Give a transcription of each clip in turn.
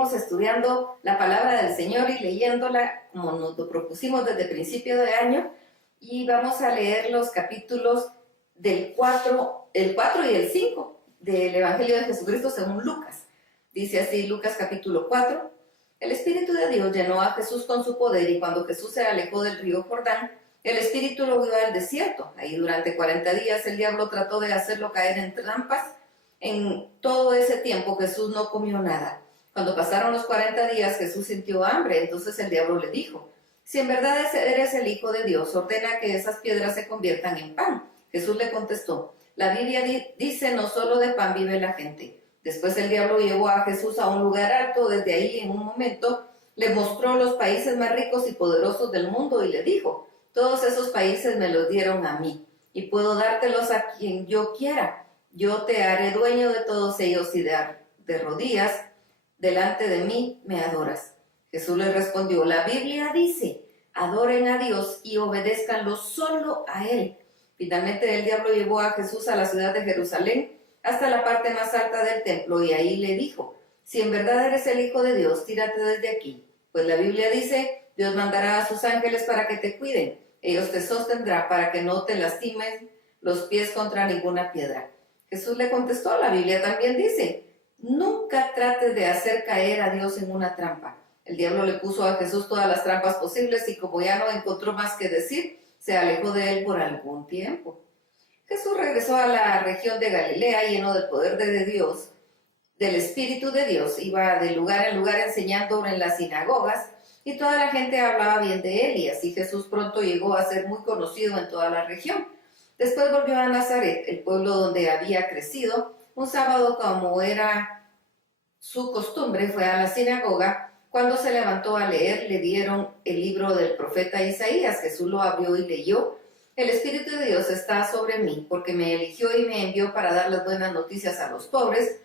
seguimos estudiando la palabra del Señor y leyéndola como nos lo propusimos desde principio de año, y vamos a leer los capítulos el 4 y el 5 del Evangelio de Jesucristo según Lucas. Dice así Lucas capítulo 4: El Espíritu de Dios llenó a Jesús con su poder, y cuando Jesús se alejó del río Jordán, el Espíritu lo guió al desierto. Ahí durante 40 días el diablo trató de hacerlo caer en trampas. En todo ese tiempo Jesús no comió nada. Cuando pasaron los 40 días, Jesús sintió hambre. Entonces el diablo le dijo: si en verdad eres el Hijo de Dios, ordena que esas piedras se conviertan en pan. Jesús le contestó: la Biblia dice, no solo de pan vive la gente. Después el diablo llevó a Jesús a un lugar alto. Desde ahí, en un momento, le mostró los países más ricos y poderosos del mundo y le dijo: todos esos países me los dieron a mí, y puedo dártelos a quien yo quiera. Yo te haré dueño de todos ellos, y de rodillas delante de mí me adoras. Jesús le respondió: la Biblia dice, adoren a Dios y obedézcanlo solo a Él. Finalmente el diablo llevó a Jesús a la ciudad de Jerusalén, hasta la parte más alta del templo, y ahí le dijo: si en verdad eres el Hijo de Dios, tírate desde aquí, pues la Biblia dice, Dios mandará a sus ángeles para que te cuiden. Ellos te sostendrán para que no te lastimen los pies contra ninguna piedra. Jesús le contestó: la Biblia también dice, nunca trates de hacer caer a Dios en una trampa. El diablo le puso a Jesús todas las trampas posibles, y como ya no encontró más que decir, se alejó de él por algún tiempo. Jesús regresó a la región de Galilea lleno del poder de Dios, del Espíritu de Dios. Iba de lugar en lugar enseñando en las sinagogas, y toda la gente hablaba bien de él, y así Jesús pronto llegó a ser muy conocido en toda la región. Después volvió a Nazaret, el pueblo donde había crecido. Un sábado, como era su costumbre, fue a la sinagoga. Cuando se levantó a leer, le dieron el libro del profeta Isaías. Jesús lo abrió y leyó: el Espíritu de Dios está sobre mí, porque me eligió y me envió para dar las buenas noticias a los pobres,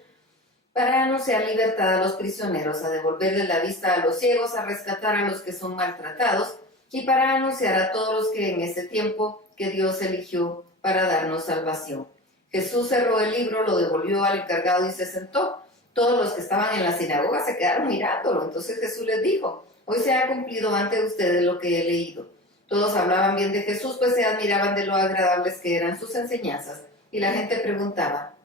para anunciar libertad a los prisioneros, a devolverle la vista a los ciegos, a rescatar a los que son maltratados, y para anunciar a todos los que en ese tiempo que Dios eligió para darnos salvación. Jesús cerró el libro, lo devolvió al encargado y se sentó. Todos los que estaban en la sinagoga se quedaron mirándolo. Entonces Jesús les dijo: hoy se ha cumplido ante ustedes lo que he leído. Todos hablaban bien de Jesús, pues se admiraban de lo agradables que eran sus enseñanzas. Y la gente preguntaba: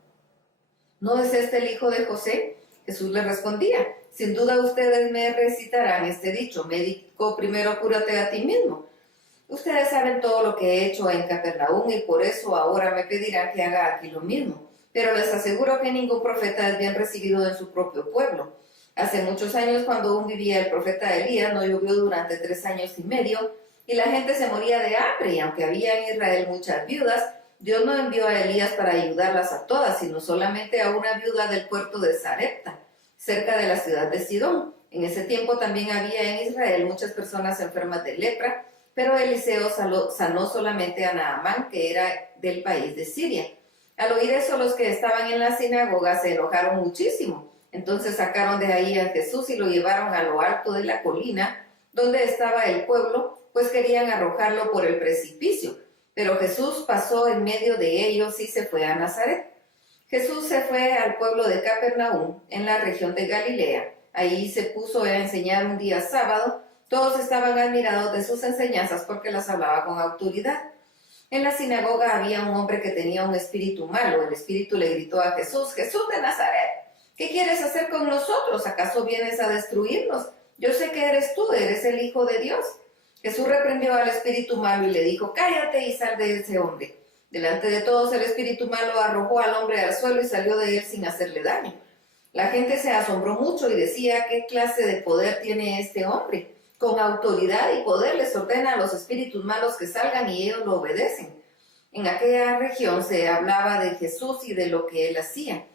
¿no es este el hijo de José? Jesús les respondía: sin duda ustedes me recitarán este dicho: médico, primero cúrate a ti mismo. Ustedes saben todo lo que he hecho en Capernaum, y por eso ahora me pedirán que haga aquí lo mismo. Pero les aseguro que ningún profeta es bien recibido en su propio pueblo. Hace muchos años, cuando aún vivía el profeta Elías, no llovió durante 3 años y medio, y la gente se moría de hambre, y aunque había en Israel muchas viudas, Dios no envió a Elías para ayudarlas a todas, sino solamente a una viuda del puerto de Sarepta, cerca de la ciudad de Sidón. En ese tiempo también había en Israel muchas personas enfermas de lepra, pero Eliseo sanó solamente a Naamán, que era del país de Siria. Al oír eso, los que estaban en la sinagoga se enojaron muchísimo. Entonces sacaron de ahí a Jesús y lo llevaron a lo alto de la colina, donde estaba el pueblo, pues querían arrojarlo por el precipicio. Pero Jesús pasó en medio de ellos y se fue a Nazaret. Jesús se fue al pueblo de Capernaum, en la región de Galilea. Ahí se puso a enseñar un día sábado. Todos estaban admirados de sus enseñanzas porque las hablaba con autoridad. En la sinagoga había un hombre que tenía un espíritu malo. El espíritu le gritó a Jesús: Jesús de Nazaret, ¿qué quieres hacer con nosotros? ¿Acaso vienes a destruirnos? Yo sé que eres tú, eres el Hijo de Dios. Jesús reprendió al espíritu malo y le dijo: cállate y sal de ese hombre. Delante de todos, el espíritu malo arrojó al hombre al suelo y salió de él sin hacerle daño. La gente se asombró mucho y decía: ¿qué clase de poder tiene este hombre? Con autoridad y poder les ordena a los espíritus malos que salgan y ellos lo obedecen. En aquella región se hablaba de Jesús y de lo que él hacía.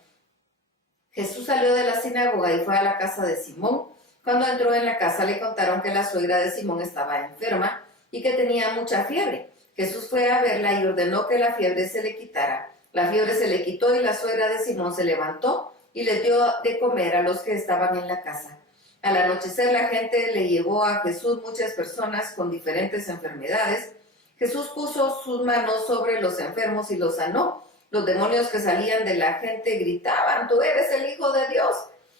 Jesús salió de la sinagoga y fue a la casa de Simón. Cuando entró en la casa le contaron que la suegra de Simón estaba enferma y que tenía mucha fiebre. Jesús fue a verla y ordenó que la fiebre se le quitara. La fiebre se le quitó y la suegra de Simón se levantó y les dio de comer a los que estaban en la casa. Al anochecer la gente le llevó a Jesús muchas personas con diferentes enfermedades. Jesús puso sus manos sobre los enfermos y los sanó. Los demonios que salían de la gente gritaban: tú eres el Hijo de Dios.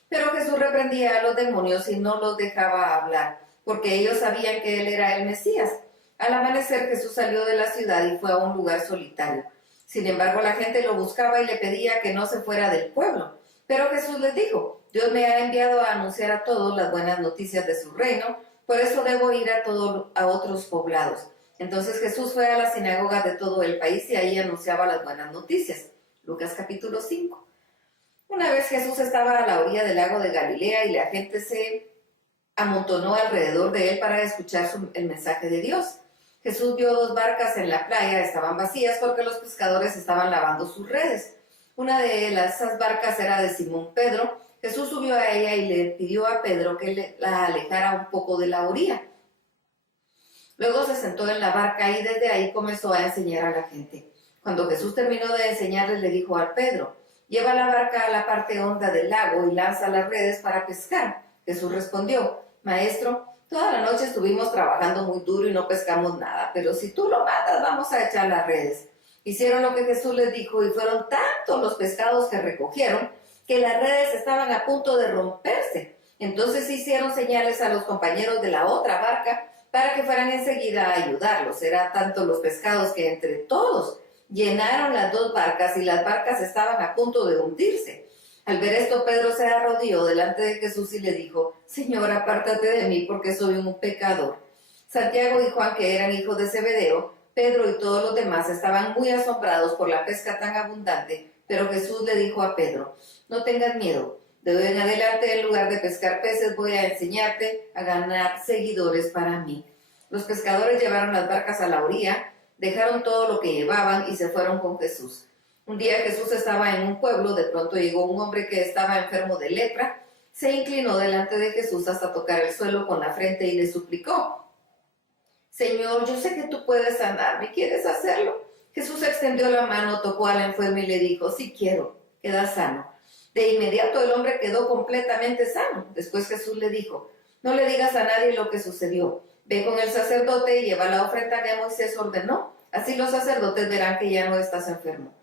Pero Jesús reprendía a los demonios y no los dejaba hablar, porque ellos sabían que él era el Mesías. Al amanecer Jesús salió de la ciudad y fue a un lugar solitario. Sin embargo, la gente lo buscaba y le pedía que no se fuera del pueblo. Pero Jesús les dijo: Dios me ha enviado a anunciar a todos las buenas noticias de su reino, por eso debo ir a otros poblados. Entonces Jesús fue a las sinagogas de todo el país y ahí anunciaba las buenas noticias. Lucas capítulo 5. Una vez Jesús estaba a la orilla del lago de Galilea y la gente se amontonó alrededor de él para escuchar el mensaje de Dios. Jesús vio 2 barcas en la playa, estaban vacías porque los pescadores estaban lavando sus redes. Una de esas barcas era de Simón Pedro. Jesús subió a ella y le pidió a Pedro que la alejara un poco de la orilla. Luego se sentó en la barca y desde ahí comenzó a enseñar a la gente. Cuando Jesús terminó de enseñarles, le dijo a Pedro: lleva la barca a la parte honda del lago y lanza las redes para pescar. Jesús respondió: Maestro, toda la noche estuvimos trabajando muy duro y no pescamos nada, pero si tú lo mandas, vamos a echar las redes. Hicieron lo que Jesús les dijo y fueron tantos los pescados que recogieron que las redes estaban a punto de romperse. Entonces hicieron señales a los compañeros de la otra barca para que fueran enseguida a ayudarlos. Eran tantos los pescados que entre todos llenaron las 2 barcas y las barcas estaban a punto de hundirse. Al ver esto, Pedro se arrodilló delante de Jesús y le dijo: Señor, apártate de mí porque soy un pecador. Santiago y Juan, que eran hijos de Zebedeo, Pedro y todos los demás estaban muy asombrados por la pesca tan abundante, pero Jesús le dijo a Pedro: no tengas miedo, de hoy en adelante en lugar de pescar peces voy a enseñarte a ganar seguidores para mí. Los pescadores llevaron las barcas a la orilla, dejaron todo lo que llevaban y se fueron con Jesús. Un día Jesús estaba en un pueblo, de pronto llegó un hombre que estaba enfermo de lepra, se inclinó delante de Jesús hasta tocar el suelo con la frente y le suplicó: Señor, yo sé que tú puedes sanarme, ¿quieres hacerlo? Jesús extendió la mano, tocó al enfermo y le dijo: sí quiero, queda sano. De inmediato el hombre quedó completamente sano. Después Jesús le dijo: no le digas a nadie lo que sucedió. Ve con el sacerdote y lleva la ofrenda que Moisés ordenó. Así los sacerdotes verán que ya no estás enfermo.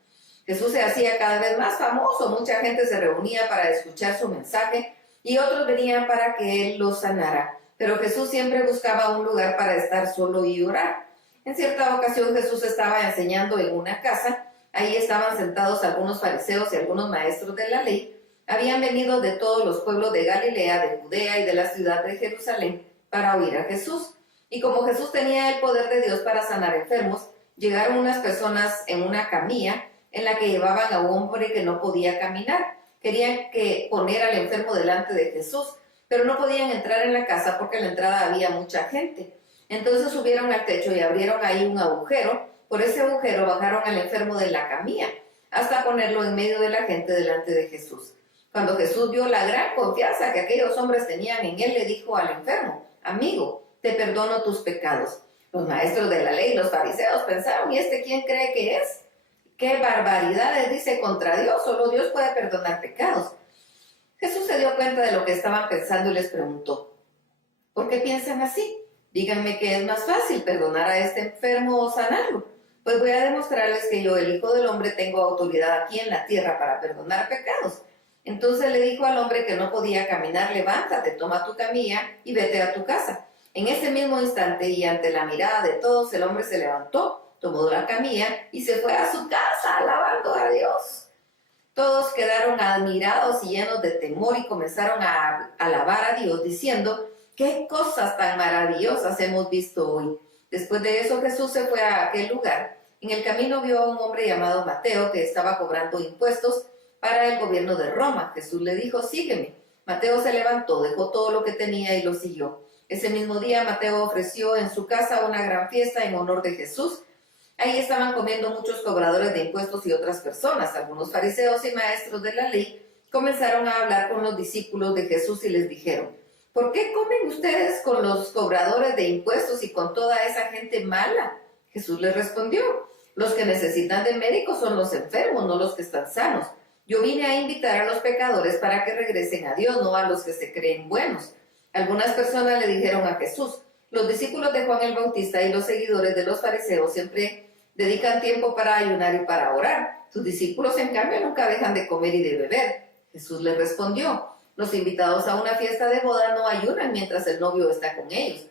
Jesús se hacía cada vez más famoso. Mucha gente se reunía para escuchar su mensaje y otros venían para que él los sanara. Pero Jesús siempre buscaba un lugar para estar solo y orar. En cierta ocasión Jesús estaba enseñando en una casa. Ahí estaban sentados algunos fariseos y algunos maestros de la ley. Habían venido de todos los pueblos de Galilea, de Judea y de la ciudad de Jerusalén para oír a Jesús. Y como Jesús tenía el poder de Dios para sanar enfermos, llegaron unas personas en una camilla en la que llevaban a un hombre que no podía caminar. Querían poner al enfermo delante de Jesús, pero no podían entrar en la casa porque en la entrada había mucha gente. Entonces subieron al techo y abrieron ahí un agujero. Por ese agujero bajaron al enfermo de la camilla hasta ponerlo en medio de la gente delante de Jesús. Cuando Jesús vio la gran confianza que aquellos hombres tenían en él, le dijo al enfermo: amigo, te perdono tus pecados. Los maestros de la ley y los fariseos pensaron: ¿y este quién cree que es? ¿Qué barbaridades dice contra Dios? Solo Dios puede perdonar pecados. Jesús se dio cuenta de lo que estaban pensando y les preguntó: ¿por qué piensan así? Díganme qué es más fácil, perdonar a este enfermo o sanarlo. Pues voy a demostrarles que yo, el Hijo del Hombre, tengo autoridad aquí en la tierra para perdonar pecados. Entonces le dijo al hombre que no podía caminar: levántate, toma tu camilla y vete a tu casa. En ese mismo instante y ante la mirada de todos, el hombre se levantó, tomó la camilla y se fue a su casa alabando a Dios. Todos quedaron admirados y llenos de temor y comenzaron a alabar a Dios diciendo: ¡qué cosas tan maravillosas hemos visto hoy! Después de eso Jesús se fue a aquel lugar. En el camino vio a un hombre llamado Mateo que estaba cobrando impuestos para el gobierno de Roma. Jesús le dijo: sígueme. Mateo se levantó, dejó todo lo que tenía y lo siguió. Ese mismo día Mateo ofreció en su casa una gran fiesta en honor de Jesús. Ahí estaban comiendo muchos cobradores de impuestos y otras personas. Algunos fariseos y maestros de la ley comenzaron a hablar con los discípulos de Jesús y les dijeron: ¿por qué comen ustedes con los cobradores de impuestos y con toda esa gente mala? Jesús les respondió: los que necesitan de médicos son los enfermos, no los que están sanos. Yo vine a invitar a los pecadores para que regresen a Dios, no a los que se creen buenos. Algunas personas le dijeron a Jesús: los discípulos de Juan el Bautista y los seguidores de los fariseos siempre dedican tiempo para ayunar y para orar. Tus discípulos, en cambio, nunca dejan de comer y de beber. Jesús les respondió: Los invitados a una fiesta de boda no ayunan mientras el novio está con ellos.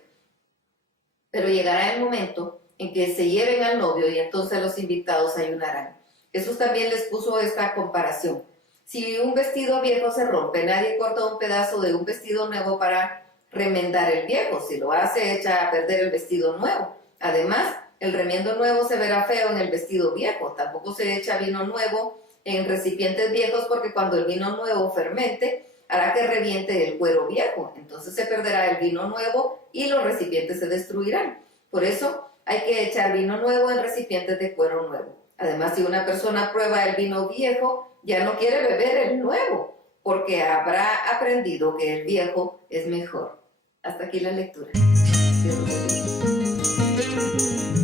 Pero llegará el momento en que se lleven al novio y entonces los invitados ayunarán. Jesús también les puso esta comparación. Si un vestido viejo se rompe, nadie corta un pedazo de un vestido nuevo para remendar el viejo. Si lo hace, echa a perder el vestido nuevo. Además, el remiendo nuevo se verá feo en el vestido viejo. Tampoco se echa vino nuevo en recipientes viejos, porque cuando el vino nuevo fermente, hará que reviente el cuero viejo. Entonces se perderá el vino nuevo y los recipientes se destruirán. Por eso hay que echar vino nuevo en recipientes de cuero nuevo. Además, si una persona prueba el vino viejo, ya no quiere beber el nuevo, porque habrá aprendido que el viejo es mejor. Hasta aquí la lectura. Dios los bendiga.